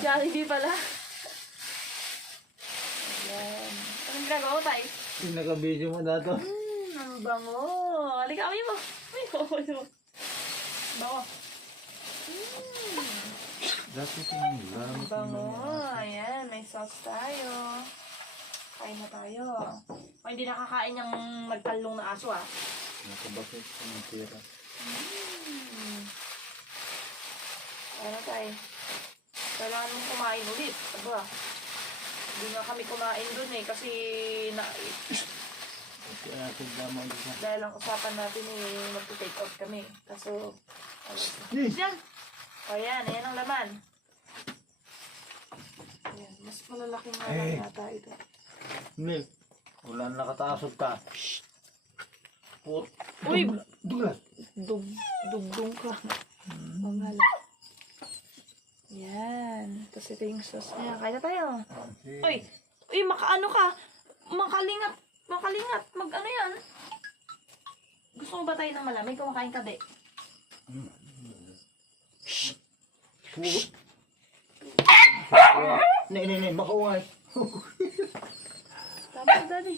Jollibee pala. Ayan. Anong ginagawa mo, Tay? Pinaka-video mo na to. Ang bango. Halika, amoy mo. Amoy mo. Bango. Dati ang Ang bango. Ayan, may sauce tayo. Kain na tayo. O, hindi nakakain yung nagtalong na aso, ah. Nakabakit sa mga tira. Ano tayo? Kailangan mong kumain ulit. Aba, hindi nga kami kumain dun eh kasi Kasi natin damang isa. dahil ang usapan natin eh magti-take out kami. Kaso, Yes! yan! O yan, ayan ang laman. Ayan, mas malalaking laman yata ito. Milk. Wala na nakataasod ka. Put. Uy! Dulat. Dugdong ka. Mamala. Yan. Tapos ito yung sauce niya. Kaya tayo. Uy! Uy, makaano ka? Makalingat. Makalingat. Mag-ano yan? Gusto mo ba tayo ng malamig? Kumakain ka, de. Ne, makauway. Tapos, daddy.